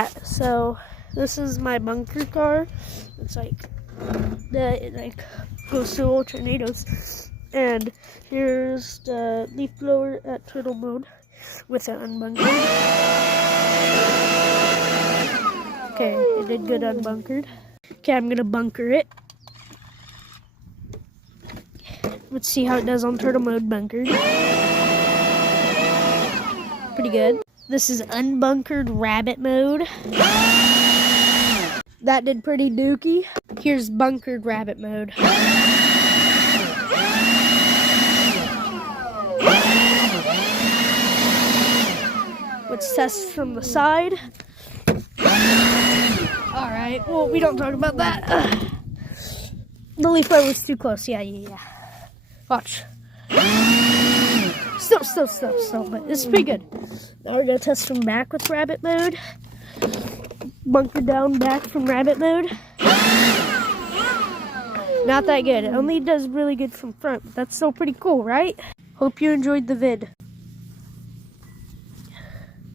that. So this is my bunker car. It's like it goes through all tornadoes. And here's the leaf blower at turtle mode with it unbunkered. Okay, it did good unbunkered. Okay, I'm gonna bunker it. Let's see how it does on turtle mode bunkered. Pretty good. This is unbunkered rabbit mode. That did pretty dookie. Here's bunkered rabbit mode. Let's test from the side. Alright, well, we don't talk about that. The leaf blower was too close. Yeah. Watch. Still, but it's pretty good. Now we're gonna test from back with rabbit mode. Bunker down back from rabbit mode. Not that good. It only does really good from front, but that's still pretty cool, right? Hope you enjoyed the vid.